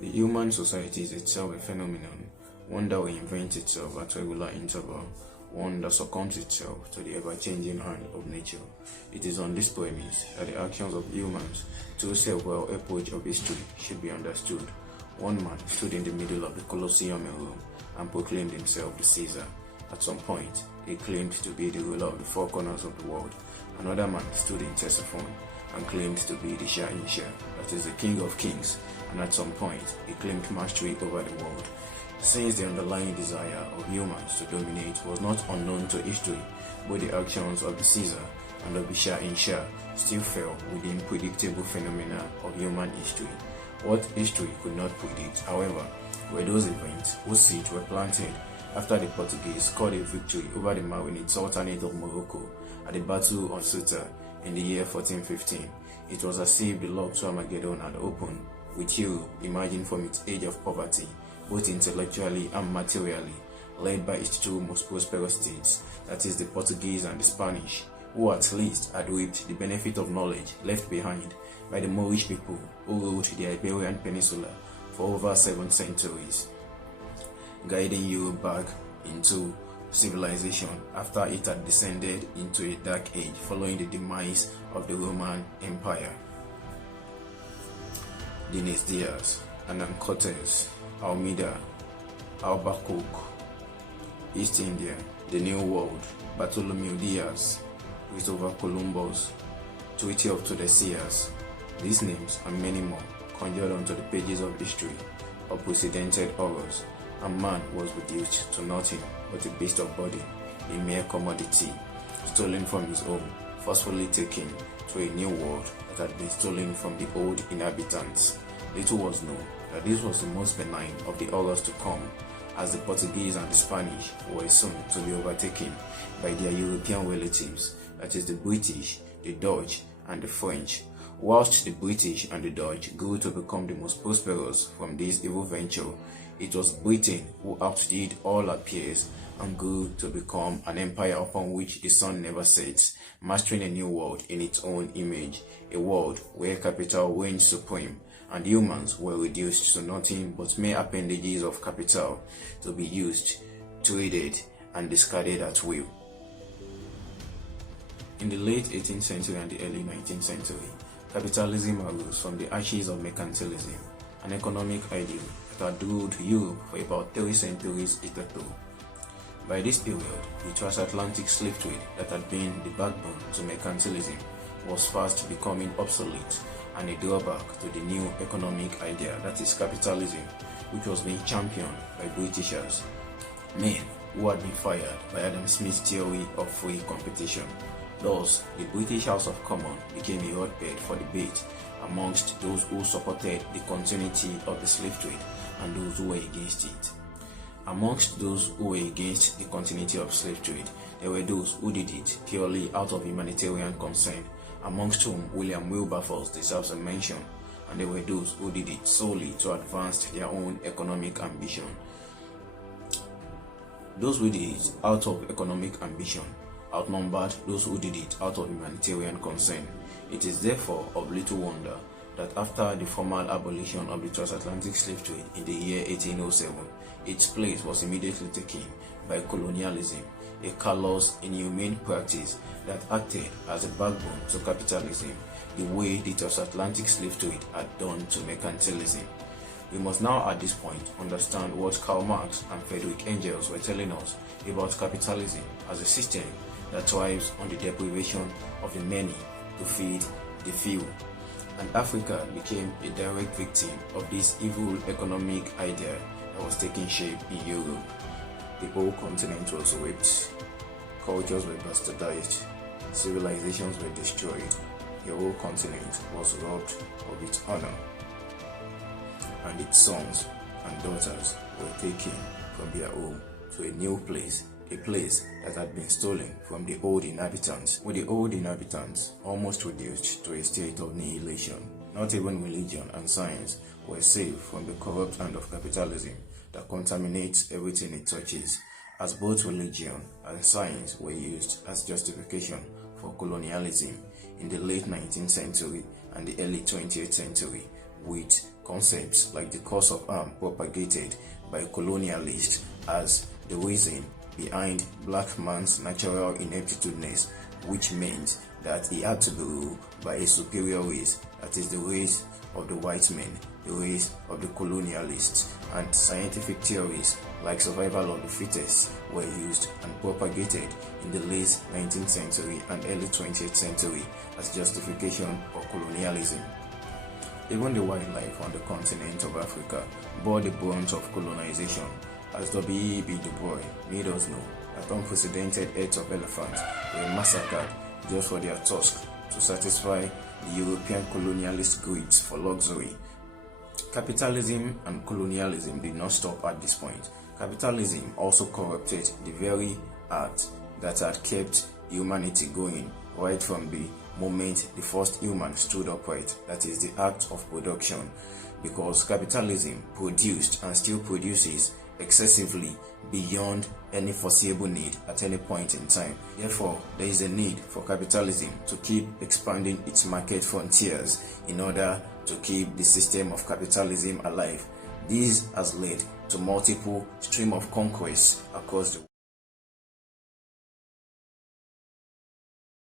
The human society is itself a phenomenon, one that reinvents itself at regular interval, one that succumbs itself to the ever-changing hand of nature. It is on this premise that the actions of humans through several epochs of history should be understood. One man stood in the middle of the Colosseum in Rome and proclaimed himself the Caesar. At some point, he claimed to be the ruler of the four corners of the world. Another man stood in Ctesiphon and claimed to be the Shah-in-Shah, that is the king of kings, and at some point, he claimed mastery over the world. Since the underlying desire of humans to dominate was not unknown to history, both the actions of the Caesar and of the Shah-in-Shah still fell within predictable phenomena of human history. What history could not predict, however, were those events whose seeds were planted after the Portuguese scored a victory over the Marinid Sultanate of Morocco at the Battle of Ceuta in the year 1415. It was as if the log to Armageddon had opened, with Europe emerging from its age of poverty, both intellectually and materially, led by its two most prosperous states, that is the Portuguese and the Spanish, who at least had reaped the benefit of knowledge left behind by the Moorish people who ruled the Iberian Peninsula for over 7 centuries, guiding Europe back into civilization after it had descended into a dark age following the demise of the Roman Empire. Dinis Diaz, Hernan Cortes, Almeida, Albuquerque, East India, the New World, Bartholomew Diaz, Christopher Columbus, Treaty of Tordesillas. These names and many more conjured onto the pages of history, unprecedented horrors, and man was reduced to nothing but a beast of body, a mere commodity, stolen from his home, forcefully taken to a new world that had been stolen from the old inhabitants. Little was known that this was the most benign of the horrors to come, as the Portuguese and the Spanish were soon to be overtaken by their European relatives, that is the British, the Dutch, and the French. Whilst the British and the Dutch grew to become the most prosperous from this evil venture, it was Britain who outdid all her peers and grew to become an empire upon which the sun never sets, mastering a new world in its own image, a world where capital reigned supreme, and humans were reduced to nothing but mere appendages of capital to be used, traded, and discarded at will. In the late 18th century and the early 19th century, capitalism arose from the ashes of mercantilism, an economic ideal that had ruled Europe for about 3 centuries hitherto. By this period, the transatlantic slave trade that had been the backbone to mercantilism was fast becoming obsolete and a drawback to the new economic idea, that is capitalism, which was being championed by Britishers, men who had been fired by Adam Smith's theory of free competition. Thus, the British House of Commons became a hotbed for debate amongst those who supported the continuity of the slave trade and those who were against it. Amongst those who were against the continuity of slave trade, there were those who did it purely out of humanitarian concern, amongst whom William Wilberforce deserves a mention, and there were those who did it solely to advance their own economic ambition. Those who did it out of economic ambition outnumbered those who did it out of humanitarian concern. It is therefore of little wonder that after the formal abolition of the transatlantic slave trade in the year 1807, its place was immediately taken by colonialism, a callous, inhumane practice that acted as a backbone to capitalism, the way the transatlantic slave trade had done to mercantilism. We must now at this point understand what Karl Marx and Friedrich Engels were telling us about capitalism as a system that thrives on the deprivation of the many to feed the few. And Africa became a direct victim of this evil economic idea that was taking shape in Europe. The whole continent was raped, cultures were bastardized, civilizations were destroyed, the whole continent was robbed of its honor, and its sons and daughters were taken from their home to a new place, a place that had been stolen from the old inhabitants, with the old inhabitants almost reduced to a state of annihilation. Not even religion and science were saved from the corrupt hand of capitalism that contaminates everything it touches, as both religion and science were used as justification for colonialism in the late 19th century and the early 20th century, with concepts like the cause of harm propagated by colonialists as the reason behind black man's natural ineptitudeness, which meant that he had to be ruled by a superior race, that is the race of the white men, the race of the colonialists, and scientific theories like survival of the fittest were used and propagated in the late 19th century and early 20th century as justification for colonialism. Even the wildlife on the continent of Africa bore the brunt of colonization, as W.E.B. Du Bois made us know that unprecedented herds of elephants were massacred just for their tusks to satisfy the European colonialist greeds for luxury. Capitalism and colonialism did not stop at this point. Capitalism also corrupted the very art that had kept humanity going right from the moment the first human stood upright, that is the act of production, because capitalism produced and still produces excessively beyond any foreseeable need at any point in time. Therefore, there is a need for capitalism to keep expanding its market frontiers in order to keep the system of capitalism alive. This has led to multiple streams of conquests across the world.